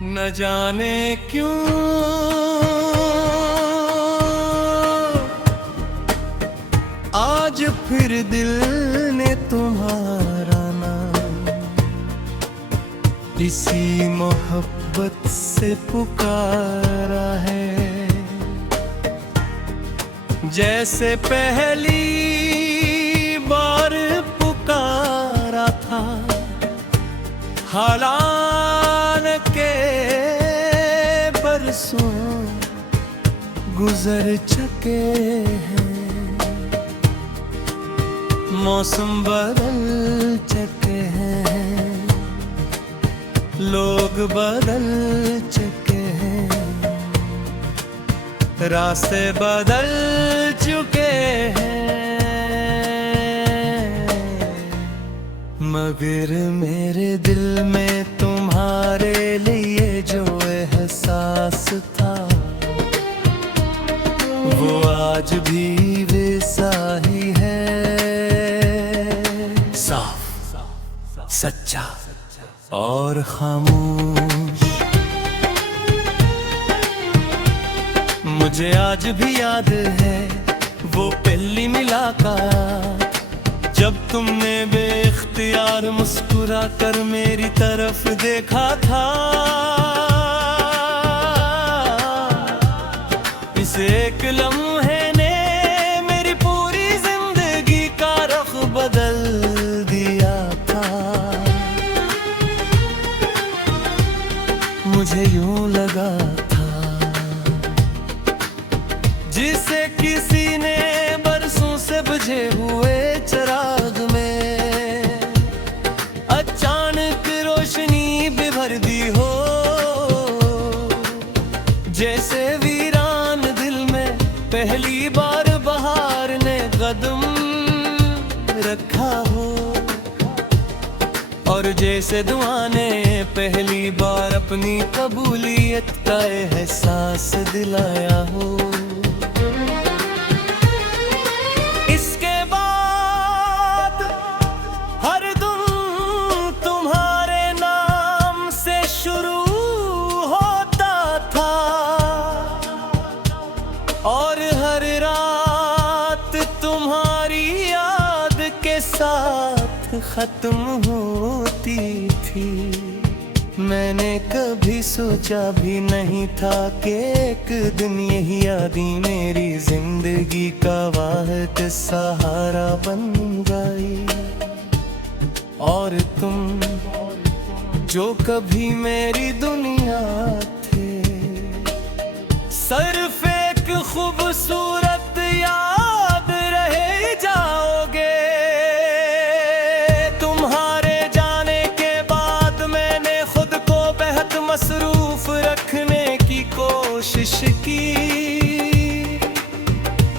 न जाने क्यों आज फिर दिल ने तुम्हारा नाम इसी मोहब्बत से पुकारा है। जैसे पहली बार पुकारा था, हालांकि बरसों गुजर चुके हैं, मौसम बदल चुके हैं, लोग बदल चुके हैं, रास्ते बदल चुके हैं, मगर मेरे दिल में तुम्हारे लिए जो एहसास था वो आज भी वैसा ही है, साफ सच्चा और खामोश। मुझे आज भी याद है वो पहली मुलाकात, जब तुमने बेख्तियार मुस्कुरा कर मेरी तरफ देखा था। इस एक लम्हे ने मेरी पूरी जिंदगी का रुख बदल दिया था। मुझे यूं लगा था जिसे किसी ने बरसों से बुझे हुए चिराग में अचानक रोशनी भी भर दी हो। जैसे वीरान दिल में पहली बार बहार ने कदम रखा हो, और जैसे दुआ ने पहली बार अपनी कबूलियत का एहसास दिलाया हो। इसके बाद हर दिन तुम्हारे नाम से शुरू होता था, और हर रात तुम्हारी याद के साथ खत्म होती थी। मैंने कभी सोचा भी नहीं था कि एक दिन यही यादें मेरी जिंदगी का वाहिद सहारा बन गई। और तुम जो कभी मेरी दुनिया थे, सिर्फ एक खूबसूरत याद रह जाओगे। मसरूफ रखने की कोशिश की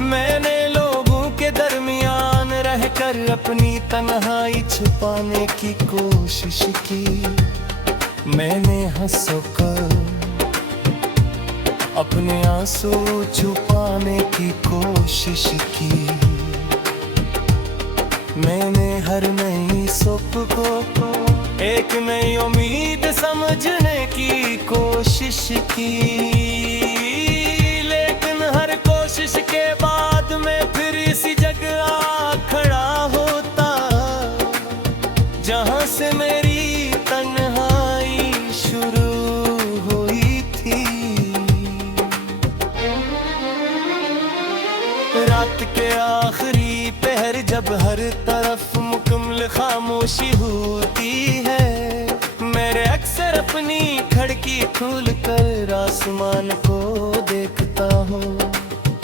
मैंने, लोगों के दरमियान रहकर अपनी तन्हाई छुपाने की कोशिश की। मैंने हंसों कर अपने आंसू छुपाने की कोशिश की। मैंने हर नई सुबह को एक नई उम्मीद समझने की कोशिश की, लेकिन हर कोशिश के बाद मैं फिर इसी जगह आ खड़ा होता जहां से मेरी तन्हाई शुरू हुई थी। रात के आखिरी पहर जब हर तरफ मुकम्मल खामोशी होती है, मेरे अक्सर अपनी खिड़की खोल कर आसमान को देखता हूँ।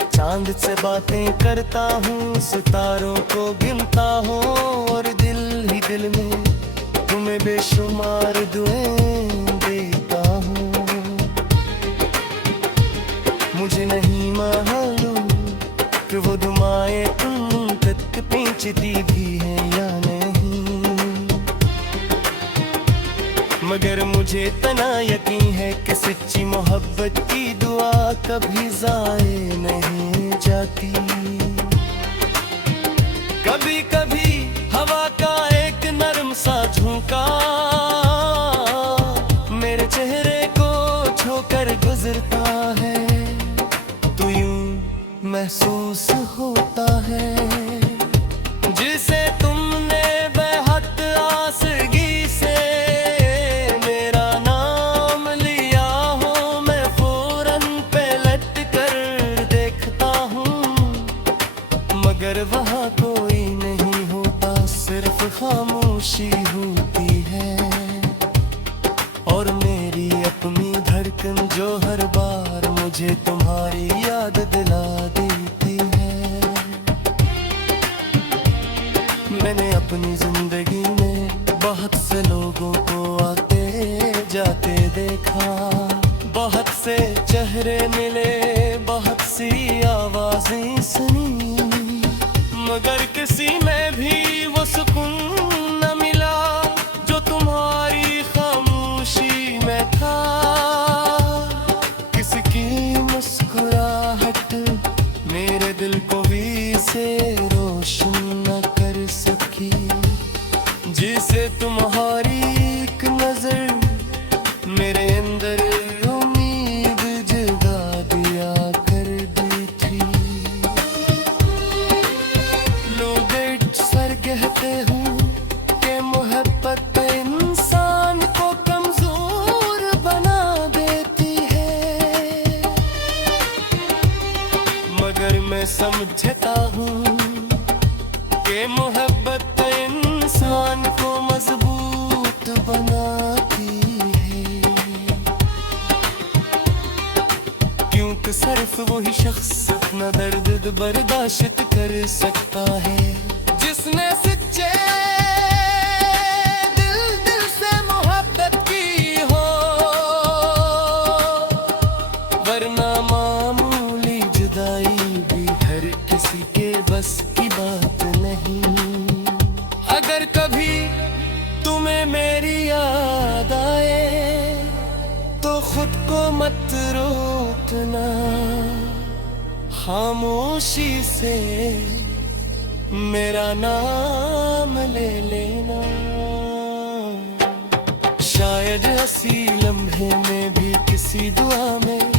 चांद से बातें करता हूँ, सितारों को गिनता हूँ, और दिल ही दिल में तुम्हें बेशुमार दुआएं देता हूँ। मुझे नहीं मालूम कि वो दुआएं तुम तक पहुंचती भी हैं या नहीं, मगर मुझे तना यकीन है कि सच्ची मोहब्बत की दुआ कभी ज़ाये नहीं जाती। कभी कभी हवा का एक नरम सा झोंका मेरे चेहरे को खामोशी होती है, और मेरी अपनी धड़कन जो हर बार मुझे तुम्हारी याद दिला देती है। मैंने अपनी जिंदगी में बहुत से लोगों को आते जाते देखा, बहुत से चेहरे मिले, बहुत सी आवाजें सुनी, मगर किसी में भी वो सुकून न मिला जो तुम्हारी खामोशी में था। किसकी मुस्कुराहट मेरे दिल को भी से रोशन न कर सकी, जिसे तुम्हारी एक नजर मेरे अंदर उम्मीद जगा दिया करती थी। लोग अक्सर कहते हूँ कि मोहब्बत इंसान को कमजोर बना देती है, मगर मैं समझता हूँ कि मोहब्बत इंसान को मजबूत बनाती है, क्योंकि सिर्फ वही शख्स अपना दर्द बर्दाश्त कर सकता है जिसने सच्चे दिल से मोहब्बत की हो, वरना मामूली जुदाई भी हर किसी के बस की बात नहीं। अगर कभी तुम्हें मेरी याद आए तो खुद को मत रोकना, खामोशी से मेरा नाम ले लेना। शायद हंसी लम्हे में भी किसी दुआ में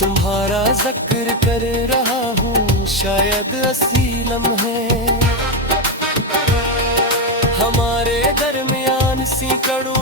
तुम्हारा जिक्र कर रहा हूँ, शायद हंसी लम्हे हमारे दरमियान सी कड़ू